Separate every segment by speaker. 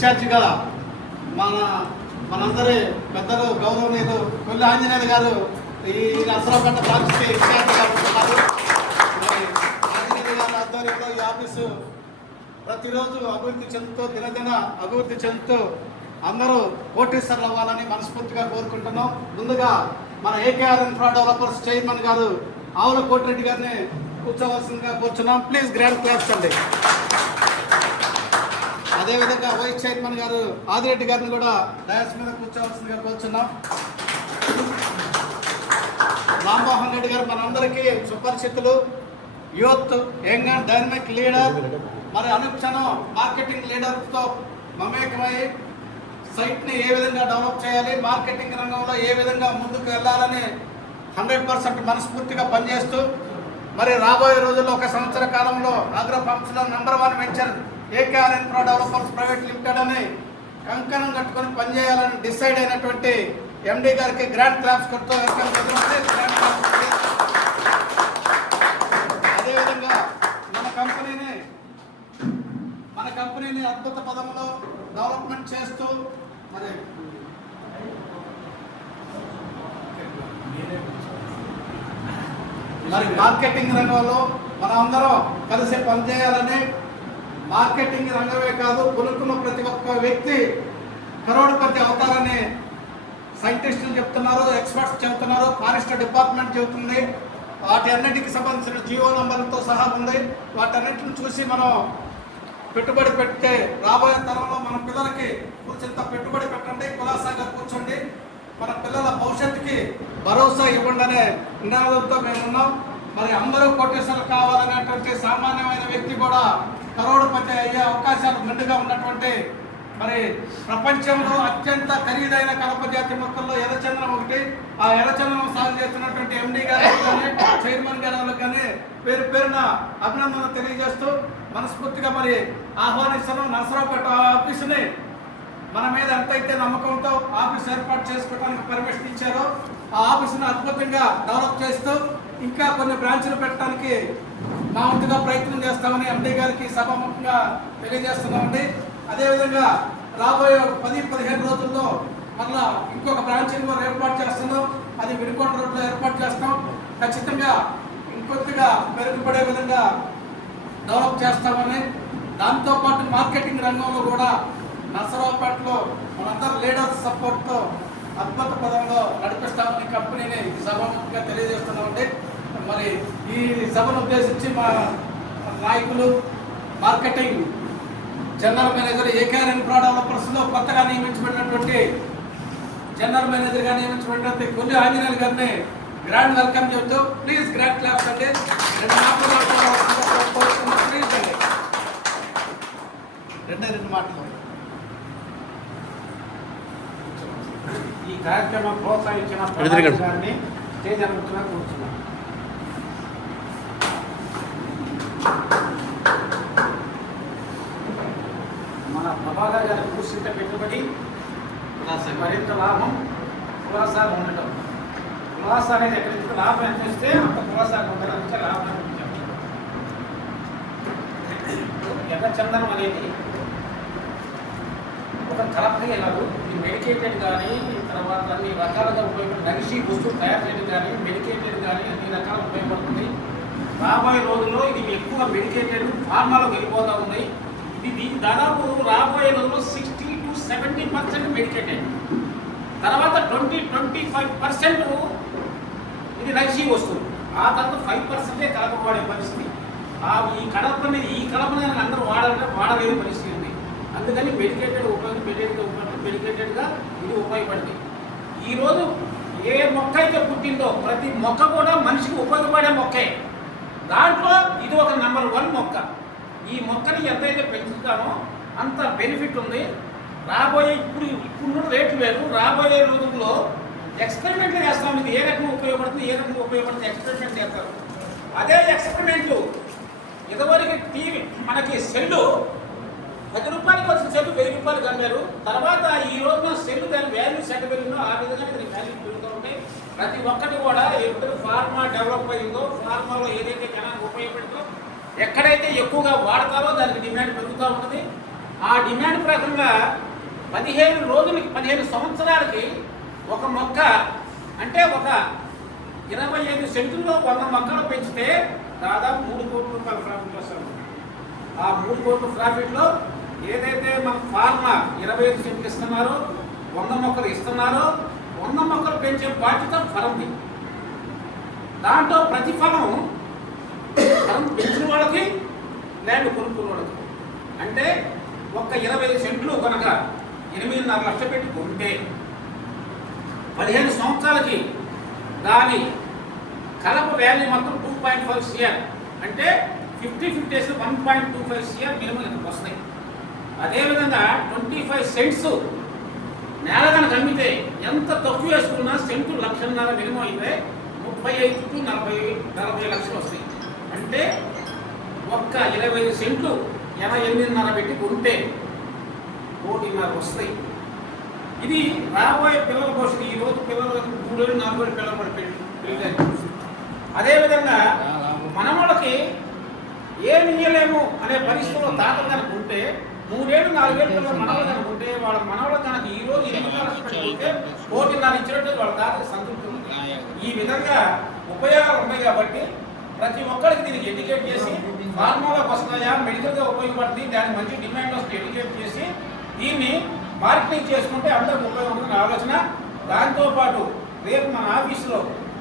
Speaker 1: ఇన్ఛార్జిగా మన మనందరి పెద్దలు గౌరవనీయులు కొల్లి ఆంజనేయులు గారు ఈ నసరాపేట బ్రాంచ్కి ఇన్ఛార్జిగా ఉంటున్నారు ఆంజనేయులు గారి ఆధ్వర్యంలో ఈ ఆఫీసు ప్రతిరోజు అభివృద్ధి చెందుతూ దినదిన అభివృద్ధి చెందుతూ అందరూ కోటీశ్వర్లు అవ్వాలని మనస్ఫూర్తిగా కోరుకుంటున్నాం. ముందుగా మన ఏకేఆర్ ఇన్ఫ్రా డెవలపర్స్ చైర్మన్ గారు ఆవుల కోటిరెడ్డి గారిని కూర్చోవలసిందిగా కూర్చున్నాం. ప్లీజ్ గ్రాండ్ క్లాప్స్ అండి. అదేవిధంగా వైస్ చైర్మన్ గారు ఆదిరెడ్డి గారిని కూడా డయాస్ మీద కూర్చోవలసిందిగా కూర్చున్నాం. రామ్మోహన్ రెడ్డి గారు మనందరికీ సుపరిచితులు. Youth young and dynamic leader. మరి అనుక్షణం మార్కెటింగ్ లీడర్తో మమేకమై సైట్ని ఏ విధంగా డెవలప్ చేయాలి మార్కెటింగ్ రంగంలో ఏ విధంగా ముందుకు వెళ్ళాలని హండ్రెడ్ పర్సెంట్ మనస్ఫూర్తిగా పనిచేస్తూ మరి రాబోయే రోజుల్లో ఒక సంవత్సర కాలంలో agro ఫార్మ్స్లో number one venture AKR infra developers private limited అని కంకణం కట్టుకొని పనిచేయాలని డిసైడ్ అయినటువంటి ఎండి గారికి గ్రాండ్ క్లాప్స్ కొడుతూ అదేవిధంగా మన కంపెనీని మన కంపెనీని అద్భుత పదంలో డెవలప్మెంట్ చేస్తూ మరి మరి మార్కెటింగ్ రంగంలో మన అందరం కలిసి పనిచేయాలని మార్కెటింగ్ రంగమే కాదు కొనుక్కున్న ప్రతి ఒక్క వ్యక్తి కరోడపతి అవుతారని సైంటిస్టులు చెప్తున్నారు ఎక్స్పర్ట్స్ చెబుతున్నారు ఫారెస్ట్ డిపార్ట్మెంట్ చెబుతుంది. వాటి అన్నిటికి సంబంధించిన జియో నంబర్లతో సహా ఉంది. వాటన్నిటిని చూసి మనం పెట్టుబడి పెడితే రాబోయే తరంలో మన పిల్లలకి కూర్చొంత పెట్టుబడి పెట్టండి కులాసాగా కూర్చోండి. మన పిల్లల భవిష్యత్తుకి భరోసా ఇవ్వండి అనే నినాదంతో మేమున్నాం. మరి అందరూ కోటేశ్వరులు కావాలనేటువంటి సామాన్యమైన వ్యక్తి కూడా కరోడుపతి అయ్యే అవకాశాలు మెండుగా ఉన్నటువంటి మరి ప్రపంచంలో అత్యంత ఖరీదైన కలప జాతి మొక్కల్లో ఎర్రచందనం ఒకటి. ఆ ఎర్రచంద్రం సాగు చేస్తున్నటువంటి ఎండి గారు కానీ చైర్మన్ గారు కానీ పేరు పేరున అభినందనలు తెలియజేస్తూ మనస్ఫూర్తిగా మరి ఆహ్వానిస్తున్నాం. నరసరావుపేట ఆఫీసుని మన మీద ఎంతైతే నమ్మకంతో ఆఫీస్ ఏర్పాటు చేసుకోవడానికి పర్మిషన్ ఇచ్చారో ఆ ఆఫీసును అద్భుతంగా డెవలప్ చేస్తూ ఇంకా కొన్ని బ్రాంచ్లు పెట్టడానికి మా వంతుగా ప్రయత్నం చేస్తామని ఎండీ గారికి సభాముఖంగా తెలియజేస్తున్నామండి. అదేవిధంగా రాబోయే పది పదిహేను రోజుల్లో మళ్ళా ఇంకొక బ్రాంచ్ని కూడా ఏర్పాటు చేస్తున్నాం. అది వినుకొండ రోడ్లో ఏర్పాటు చేస్తాం. ఖచ్చితంగా ఇంకొద్దిగా మెరుగుపడే విధంగా డెవలప్ చేస్తామని దాంతోపాటు మార్కెటింగ్ రంగంలో కూడా నర్సరావుపేటలో మనందరం లీడర్స్ సపోర్ట్తో అద్భుత పదంలో నడిపిస్తామని కంపెనీని సభాముఖంగా తెలియజేస్తున్నామండి. మరి ఈ సభను ఉద్దేశించి మా నాయకులు marketing general manager AKRN infra ప్రస్తుతం కొత్తగా నియమించబడినటువంటి జనరల్ మేనేజర్గా నియమించబడినటువంటి కొన్ని ఆంజనేయులు గారిని గ్రాండ్ వెల్కమ్ చెబుతూ ప్లీజ్ గ్రాండ్ క్లాప్స్ అండి. రెండు మాటలు ప్లీజ్ అండి. రెండే రెండు మాటలు
Speaker 2: ఈ కార్యక్రమం ప్రోత్సహించిన గారిని స్టేజ్ అనుకుంటున్నా కూర్చున్నాం. మన ప్రభాకర్ గారి కూర్చుంట పెట్టుబడి మరింత లాభం కులాసాగా ఉండటం. కులాస అనేది ఎక్కడి నుంచి లాభం ఎంత వస్తే అంత కులాసాగా ఉండడం లాభం. ఎర్ర చందనం అనేది ఒక కలపని అయ్యేలాగా ఇది మెడికేటెడ్ కానీ తర్వాత అన్ని రకాలుగా ఉపయోగపడి నగిషి వస్తువులు తయారు చేయడం కానీ మెడికేటెడ్ కానీ అన్ని రకాలు ఉపయోగపడుతుంది. రాబోయే రోజుల్లో ఇది ఎక్కువ మెడికేటెడ్ ఫార్మాలో వెళ్ళిపోతూ ఉన్నాయి ఇది దీని దాదాపు రాబోయే రోజుల్లో sixty to seventy percent medicated తర్వాత ట్వంటీ ట్వంటీ ఫైవ్ పర్సెంట్ ఇది నగిషి వస్తువు. ఆ తర్వాత ఫైవ్ పర్సెంటే కలప వాడే పరిస్థితి. ఆ ఈ కడపని ఈ కడప అందరూ వాడాలంటే వాడలేని పరిస్థితి. అందుకని మెడికేటెడ్ ఉపయోగం మెడికేటెడ్ మెడికేటెడ్గా ఇది ఉపయోగపడింది ఈరోజు ఏ మొక్క అయితే పుట్టిందో ప్రతి మొక్క కూడా మనిషికి ఉపయోగపడే మొక్కే. దాంట్లో ఇది ఒక నెంబర్ వన్ మొక్క. ఈ మొక్కని ఎంతైతే పెంచుతామో అంత బెనిఫిట్ ఉంది. రాబోయే ఇప్పుడు ఇప్పుడు రేట్లు వేరు. రాబోయే రోజుల్లో ఎక్స్పెరిమెంట్ చేస్తాం. ఇది ఏ రకంగా ఉపయోగపడుతుంది ఏ రకంగా ఉపయోగపడుతుంది ఎక్స్పెరిమెంట్ చేస్తారు. అదే ఎక్స్పెరిమెంట్ ఇదివరకు టీవీ మనకి సెల్లు పది రూపాయలకి వచ్చిన సెల్లు వెయ్యి రూపాయలు కమ్మారు. తర్వాత ఈ రోజున సెల్లు దాని వాల్యూ సెట్ పెరిగిందో ఆ విధంగా దాని వాల్యూ పెరుగుతూ ఉంటాయి. ప్రతి ఒక్కటి కూడా ఎప్పుడు ఫార్మా డెవలప్ అయిందో ఫార్మాలో ఏదైతే జనానికి ఉపయోగపడిందో ఎక్కడైతే ఎక్కువగా వాడతారో దానికి డిమాండ్ పెరుగుతూ ఉంటుంది. ఆ డిమాండ్ ప్రకారంగా పదిహేను రోజులకి పదిహేను సంవత్సరాలకి ఒక మొక్క అంటే ఒక ఇరవై ఐదు సెంటుల్లో వంద మొక్కలు పెంచితే దాదాపు మూడు కోట్ల రూపాయల ప్రాఫిట్ వస్తారు ఆ మూడు కోట్ల ప్రాఫిట్లో ఏదైతే మన ఫార్మర్ ఇరవై ఐదు సెంట్లు ఇస్తున్నారో వంద మొక్కలు ఇస్తున్నారో వంద మొక్కలు పెంచే బాధ్యత ఫలంది. దాంట్లో ప్రతిఫలం ఫలం పెంచిన వాళ్ళకి ల్యాండ్ కొనుక్కున్న వాళ్ళకి. అంటే ఒక్క ఇరవై ఐదు సెంట్లు కనుక ఎనిమిదిన్నర లక్షలు పెట్టి కొంటే పదిహేను సంవత్సరాలకి దాని కలప వ్యాల్యూ మొత్తం టూ పాయింట్ ఫైవ్ సిఆర్ అంటే fifty fifty one point two five CR minimum ఇంతకు వస్తాయి. అదేవిధంగా ట్వంటీ ఫైవ్ సెంట్స్ నేల కనుక అమ్మితే ఎంత తక్కువ వేసుకున్నా సెంటు లక్షన్నర మినిమం అయితే ముప్పై ఐదు టు నలభై నలభై లక్షలు వస్తాయి. అంటే ఒక్క ఇరవై ఐదు సెంట్లు ఎనభై ఎనిమిదిన్నర పెట్టి కొంటే కోటిన్నర వస్తాయి. ఇది రాబోయే పిల్లల కోసం ఈ రోజు పిల్లలు మూడేళ్ళు నాలుగేళ్ళు పిల్లలు కూడా పెళ్ళి పెళ్ళి అదేవిధంగా మనవాళ్ళకి ఏమి ఇయ్యలేము అనే పరిస్థితిలో తాతలు కనుక ఉంటే మూడేళ్ళు నాలుగేళ్ళు పిల్లలు మనవాళ్ళు వాళ్ళ మనవాళ్ళు కనుక ఈ రోజు ఎనిమిది లక్షలు కోటిన్నర ఇచ్చినట్టు వాళ్ళ తాతకి సంతృప్తి ఉంది. ఈ విధంగా ఉపయోగాలు ఉన్నాయి కాబట్టి ప్రతి ఒక్కరికి దీనికి ఎడ్యుకేట్ చేసి ఫార్మాగా వస్తున్నాయా మెడికల్గా ఉపయోగపడుతుంది దానికి మంచి డిమాండ్ వస్తుంది ఎడ్యుకేట్ చేసి దీన్ని మార్కెటింగ్ చేసుకుంటే అందరికి ఉపయోగపడుతున్న ఆలోచన. దాంతోపాటు రేపు మన ఆఫీసులో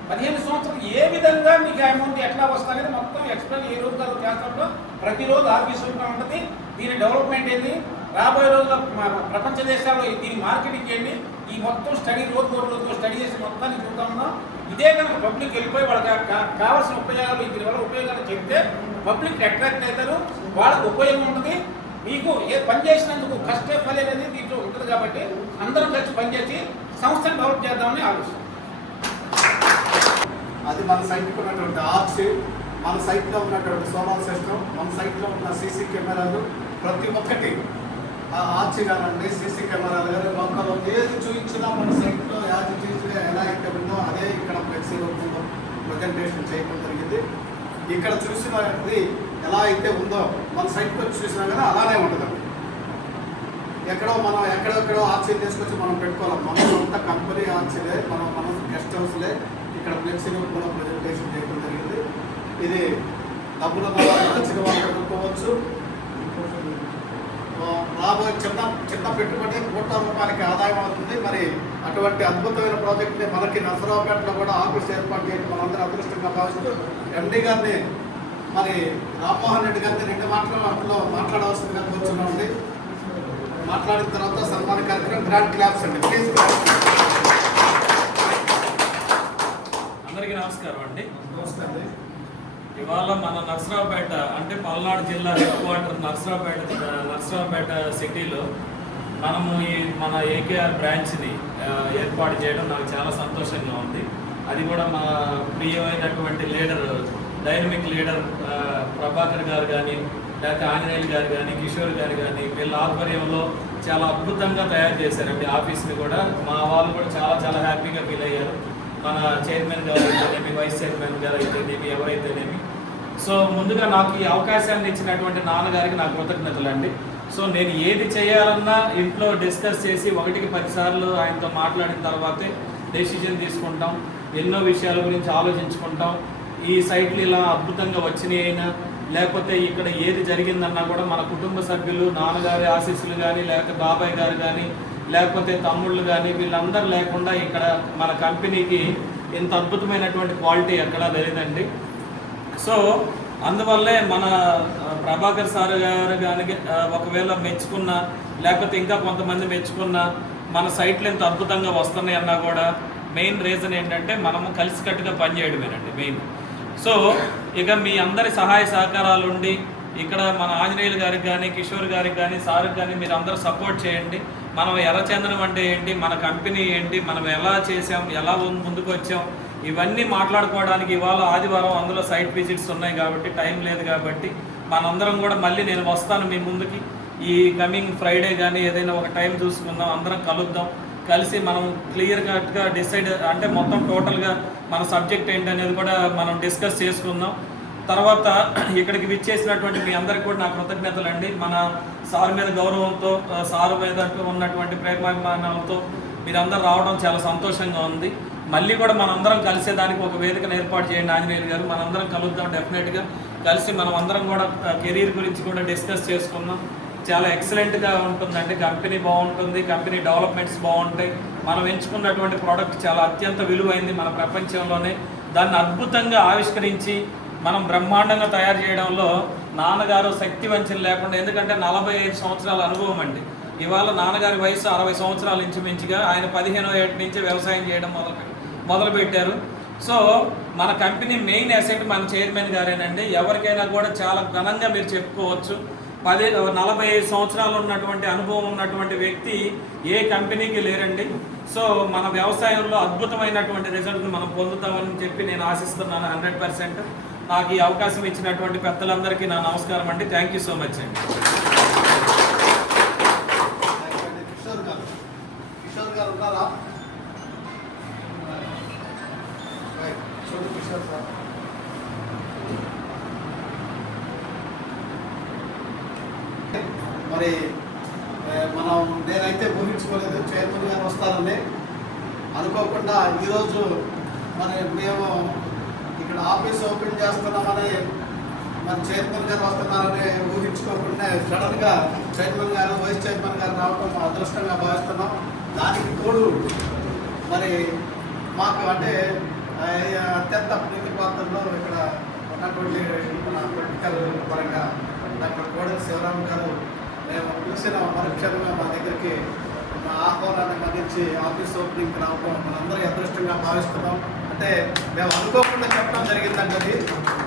Speaker 2: పదిహేను సంవత్సరాలు ఏ విధంగా మీకు అమౌంట్ ఎట్లా వస్తాయనేది మొత్తం ఎక్స్ప్లెయిన్ ఏ రోజు కాదు చేస్తాడో ప్రతిరోజు ఆఫీసులో ఉంటుంది. దీని డెవలప్మెంట్ ఏంది? రాబోయే రోజుల్లో ప్రపంచ దేశాల్లో దీని మార్కెటింగ్ చేయండి. ఈ మొత్తం స్టడీ రోజు రోజు రోజు స్టడీ చేసి మొత్తాన్ని చూద్దాం ఉన్నాం. ఇదే కనుక పబ్లిక్ వెళ్ళిపోయి వాళ్ళకి కావాల్సిన ఉపయోగాలు దీని వల్ల ఉపయోగాలు చెప్తే పబ్లిక్ అట్రాక్ట్ అవుతారు. వాళ్ళకు ఉపయోగం ఉంటుంది. మీకు ఏ పని చేసినందుకు కష్టే ఫలి అనేది దీంట్లో ఉంటుంది కాబట్టి అందరం కలిసి పనిచేసి సంస్థను డెవలప్ చేద్దామని ఆలోచన
Speaker 1: అది మన సైట్కి ఉన్నటువంటి ఆర్చ్ మన సైట్లో ఉన్నటువంటి సోలార్ సిస్టమ్ మన సైట్లో ఉన్న సీసీ కెమెరాలు ప్రతి ఒక్కటి ఆ ఆర్చ్ కానండి సీసీ కెమెరాలు కానీ మొక్కలు ఏది చూపించినా మన సైట్లో యాజ్ చూసినా ఎలా అయితే ఉందో అదే ఇక్కడ ఫ్లెక్సీ రూపంలో ప్రజెంటేషన్ చేయడం జరిగింది. ఇక్కడ చూసినది ఎలా అయితే ఉందో మన సైట్కి వచ్చి చూసినా కానీ అలానే ఉంటుంది ఎక్కడో మనం ఎక్కడెక్కడో ఆర్చీలు తీసుకొచ్చి మనం పెట్టుకోవాలి. మన సొంత కంపెనీ ఆర్చీలే మన మన గెస్ట్ హౌస్లే ఇక్కడ ఫ్లెక్సీలో కూడా ప్రజెంటేషన్ చేయడం జరిగింది. ఇది డబ్బుల నచ్చిన వాళ్ళు కొనుక్కోవచ్చు. రాబోయే చిన్న చిన్న పెట్టుబడి కోట్ల రూపాయలకి ఆదాయం అవుతుంది. మరి అటువంటి అద్భుతమైన ప్రాజెక్ట్ని మనకి నసరావుపేటలో కూడా ఆఫీస్ ఏర్పాటు చేయడం మనందరూ అదృష్టంగా భావిస్తూ ఎండి గారిని మరి రామ్మోహన్ రెడ్డి గారిని రెండు మాటలు అట్లో మాట్లాడవలసిందిగా కూర్చున్నామండి. మాట్లాడిన తర్వాత సన్మాన కార్యక్రమం గ్రాండ్ క్లాప్స్ అండి. ప్లీజ్
Speaker 3: అందరికీ నమస్కారం అండి.
Speaker 1: నమస్తే అండి.
Speaker 3: ఇవాళ మన నర్సరావుపేట అంటే పల్నాడు జిల్లా హెడ్ క్వార్టర్ నర్సరావుపేట నర్సరావుపేట సిటీలో మనము ఈ మన ఏకేఆర్ బ్రాంచ్ని ఏర్పాటు చేయడం నాకు చాలా సంతోషంగా ఉంది. అది కూడా మా ప్రియమైనటువంటి లీడర్ డైనమిక్ లీడర్ ప్రభాకర్ గారు కానీ లేకపోతే ఆంజనేయులు గారు కానీ కిషోర్ గారు కానీ వీళ్ళ ఆధ్వర్యంలో చాలా అద్భుతంగా తయారు చేశారండి ఆఫీస్ని కూడా. మా వాళ్ళు కూడా చాలా చాలా హ్యాపీగా ఫీల్ అయ్యారు. మన చైర్మన్ గారు అయితేనేమి వైస్ చైర్మన్ గారు అయితేనేమి ఎవరైతేనేమి. సో ముందుగా నాకు ఈ అవకాశాన్ని ఇచ్చినటువంటి నాన్నగారికి నా కృతజ్ఞతలు అండి సో నేను ఏది చేయాలన్నా ఇంట్లో డిస్కస్ చేసి ఒకటికి పదిసార్లు ఆయనతో మాట్లాడిన తర్వాతే డెసిషన్ తీసుకుంటాం. ఎన్నో విషయాల గురించి ఆలోచించుకుంటాం. ఈ సైట్లు ఇలా అద్భుతంగా వచ్చినాయి అయినా లేకపోతే ఇక్కడ ఏది జరిగిందన్నా కూడా మన కుటుంబ సభ్యులు నాన్నగారి ఆశీస్సులు కానీ లేకపోతే బాబాయ్ గారు కానీ లేకపోతే తమ్ముళ్ళు కానీ వీళ్ళందరూ లేకుండా ఇక్కడ మన కంపెనీకి ఇంత అద్భుతమైనటువంటి క్వాలిటీ ఎక్కడా లేదండి. సో అందువల్లే మన ప్రభాకర్ సార్ గారు కానీ ఒకవేళ మెచ్చుకున్న లేకపోతే ఇంకా కొంతమంది మెచ్చుకున్న మన సైట్లు ఎంత అద్భుతంగా వస్తున్నాయి అన్నా కూడా మెయిన్ రీజన్ ఏంటంటే మనము కలిసికట్టుగా పనిచేయడమేనండి మెయిన్. సో ఇక మీ అందరి సహాయ సహకారాలు ఉండి ఇక్కడ మన ఆంజనేయులు గారికి కానీ కిషోర్ గారికి కానీ సార్కి కానీ మీరు అందరూ సపోర్ట్ చేయండి. మనం ఎర్రచందనం అంటే ఏంటి? మన కంపెనీ ఏంటి? మనం ఎలా చేసాం ఎలా ముందుకు వచ్చాం? ఇవన్నీ మాట్లాడుకోవడానికి ఇవాళ ఆదివారం అందులో సైట్ విజిట్స్ ఉన్నాయి కాబట్టి టైం లేదు కాబట్టి మనందరం కూడా మళ్ళీ నేను వస్తాను మీ ముందుకి. ఈ కమింగ్ ఫ్రైడే కానీ ఏదైనా ఒక టైం చూసుకుందాం అందరం కలుద్దాం. కలిసి మనం క్లియర్ కట్గా డిసైడ్ అంటే మొత్తం టోటల్గా మన సబ్జెక్ట్ ఏంటి అనేది కూడా మనం డిస్కస్ చేసుకుందాం. తర్వాత ఇక్కడికి విచ్చేసినటువంటి మీ అందరికి కూడా నా కృతజ్ఞతలు అండి మన సార్ మీద గౌరవంతో సారు సార్ మీద ఉన్నటువంటి ప్రేమాభిమానాలతో మీరందరూ రావడం చాలా సంతోషంగా ఉంది. మళ్ళీ కూడా మనందరం కలిసేదానికి ఒక వేదికను ఏర్పాటు చేయండి ఆంజనేయులు గారు. మనందరం కలుద్దాం డెఫినెట్గా. కలిసి మనం అందరం కూడా కెరీర్ గురించి కూడా డిస్కస్ చేసుకుందాం. చాలా ఎక్సలెంట్గా ఉంటుందండి. కంపెనీ బాగుంటుంది కంపెనీ డెవలప్మెంట్స్ బాగుంటాయి. మనం ఎంచుకున్నటువంటి ప్రోడక్ట్ చాలా అత్యంత విలువైంది మన ప్రపంచంలోనే. దాన్ని అద్భుతంగా ఆవిష్కరించి మనం బ్రహ్మాండంగా తయారు చేయడంలో నాన్నగారు శక్తి వంచన లేకుండా ఎందుకంటే నలభై ఐదు సంవత్సరాల అనుభవం అండి. ఇవాళ నాన్నగారి వయసు అరవై సంవత్సరాలు ఇంచుమించుగా ఆయన పదిహేనో ఏటి నుంచి వ్యవసాయం చేయడం మొదలు మొదలుపెట్టారు సో మన కంపెనీ మెయిన్ అసెట్ మన చైర్మన్ గారేనండి. ఎవరికైనా కూడా చాలా ఘనంగా మీరు చెప్పుకోవచ్చు. పది నలభై ఐదు సంవత్సరాలు ఉన్నటువంటి అనుభవం ఉన్నటువంటి వ్యక్తి ఏ కంపెనీకి లేరండి. సో మన వ్యవసాయంలో అద్భుతమైనటువంటి రిజల్ట్ని మనం పొందుతామని చెప్పి నేను ఆశిస్తున్నాను హండ్రెడ్ పర్సెంట్. నాకు ఈ అవకాశం ఇచ్చినటువంటి పెద్దలందరికీ నా నమస్కారం అండి. థ్యాంక్ యూ సో మచ్ అండి.
Speaker 1: కిషోర్ కిషోర్ కిషోర్ మరి మనం నేనైతే ఊహించుకోలేదు. చైర్మన్ గారు వస్తారని అనుకోకుండా ఈరోజు మరి మేము ఇక్కడ ఆఫీస్ ఓపెన్ చేస్తున్నామని మరి చైర్మన్ గారు వస్తున్నారని ఊహించుకోకుండా సడన్గా చైర్మన్ గారు వైస్ చైర్మన్ గారు రావడం మా అదృష్టంగా భావిస్తున్నాం. దానికి తోడు మరి మాకు అంటే అత్యంత ప్రీతి పాత్రలో ఇక్కడ ఉన్నటువంటి మన పొలిటికల్ పరంగా డాక్టర్ కోడెల శివరామ్ గారు మేము చూసిన పరీక్షలుగా మా దగ్గరికి మా ఆహ్వానాన్ని మన్నించి ఆఫీస్ ఓపెనింగ్ రావడం మనందరి అదృష్టంగా భావిస్తున్నాం. అంటే మేము అనుకోకుండా చెప్పడం జరిగిందంటది.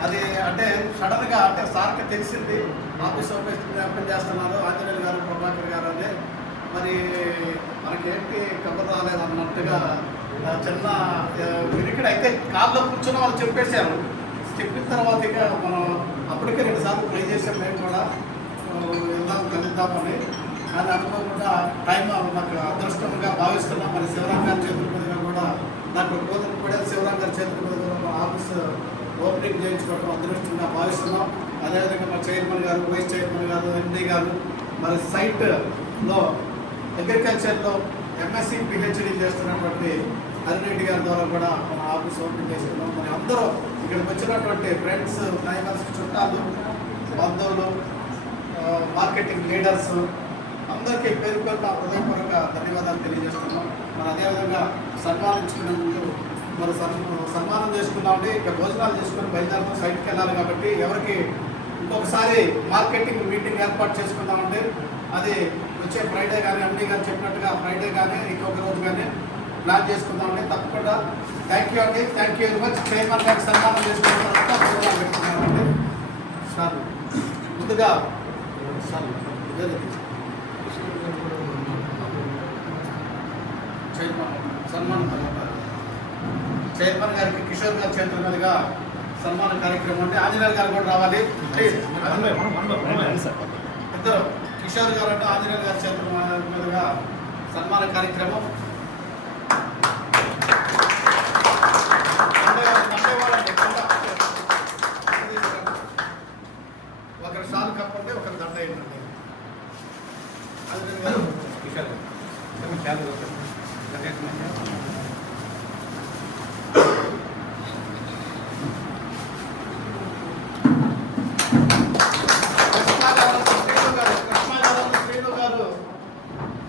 Speaker 1: అది అది అంటే సడన్గా అంటే సార్కి తెలిసింది. ఆఫీస్ ఓపెన్ ఓపెన్ చేస్తున్నారు. ఆంజనేయులు గారు ప్రభాకర్ గారు అని. మరి మనకేంటి కబర్ రాలేదు అన్నట్టుగా చిన్న వినికిడి అయితే కాల్లో కూర్చున్న వాళ్ళు చెప్పేశారు. చెప్పిన తర్వాత ఇక మనం అప్పటికే రెండు సార్లు ట్రై చేసాం మేము కూడా. వెళ్దాం కలుద్దామని కానీ అనుకోకుండా టైం మాకు అదృష్టంగా భావిస్తున్నాం. మరి శివరాం గారి చేతుల కూడా నాకు కోదలు కూడా శివరాం గారి చేతుల ఆఫీస్ ఓపెనింగ్ చేయించుకోవడం అదృష్టంగా భావిస్తున్నాం. అదేవిధంగా మా చైర్మన్ గారు వైస్ చైర్మన్ గారు ఎండీ గారు మరి సైట్లో అగ్రికల్చర్లో ఎంఎస్సి పిహెచ్డీ చేస్తున్నటువంటి హరిరెడ్డి గారి ద్వారా కూడా మన ఆఫీస్ ఓపెన్ చేస్తున్నాం. మరి అందరూ ఇక్కడికి వచ్చినటువంటి ఫ్రెండ్స్ నాయకులు చుట్టాలు బంధువులు మార్కెటింగ్ లీడర్స్ అందరికీ పేరు పేరు హృదయపూర్వక ధన్యవాదాలు తెలియజేస్తున్నాం. మరి అదేవిధంగా సన్మానం ముందు మరి సన్ సన్మానం చేసుకుందామంటే ఇక భోజనాలు చేసుకుని బయలుదేరడం సైట్కి వెళ్ళాలి కాబట్టి ఎవరికి ఇంకొకసారి మార్కెటింగ్ మీటింగ్ ఏర్పాటు చేసుకుందామండి అది వచ్చే ఫ్రైడే కానీ ఎండీ గారు చెప్పినట్టుగా ఫ్రైడే కానీ ఇంకొక రోజు కానీ ప్లాన్ చేసుకుందామండి తప్పకుండా థ్యాంక్ యూ అండి. Thank you very much chairman గారికి సన్మానం చేసుకున్న తర్వాత పెట్టుకున్నామండి సార్ ముందుగా సార్ వేరే చైర్మన్ సన్మానం తర్వాత చైర్మన్ గారికి కిషోర్ గారి చేతుల మీదుగా సన్మాన కార్యక్రమం అంటే ఆంజనేయులు గారు కూడా రావాలి. ఇద్దరు కిషోర్ గారు అంటే ఆంజనేయులు గారి చేతుల మీదుగా సన్మాన కార్యక్రమం. ఒకరి సాల్ కప్పండి ఒకరి దండ ఏంటండి ఆంజనేయులు గారు. కిషోర్ గారు.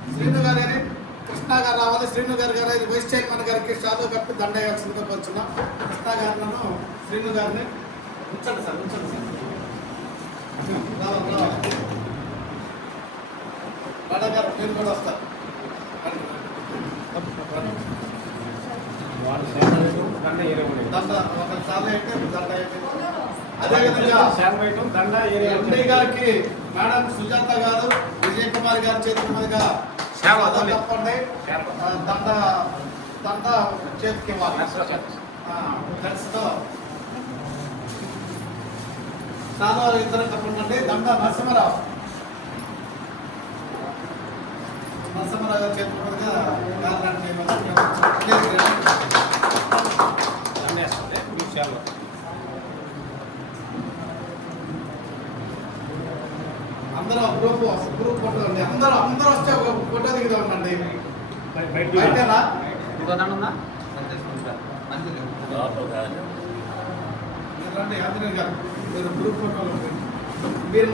Speaker 1: శ్రీను గారు కృష్ణ గారు రావాలి శ్రీను గారు గారు ఇది వైస్ చైర్మన్ గారికి షాలో కప్పి దండ వేయాల్సిందిగా కూర్చున్నాం కృష్ణ గారిను శ్రీను గారిని ఉంచండి సార్ ఉంచండి సార్. రావాలి రావాలి. గారు మీరు కూడా వస్తారు దండ ఒక సార్లు అయితే దండ అయితే అదేవిధంగా గారికి మేడం సుజాత గారు విజయ్ కుమార్ గారి చేతుల మీదుగా తప్పండి. దండ దండ చేతికి ఇవ్వాలి. సాధవ ఇద్దరు తప్పండి దండ నరసింహరావు. రావు చేతుల అందరూ గ్రూప్ గ్రూప్ ఫోటో అండి అందరూ అందరూ వస్తే ఒక ఫోటో దిగుదాం ఉండండి బయటేనా రండి ఆంజనేయ గారు. మీరు గ్రూప్ ఫోటోలు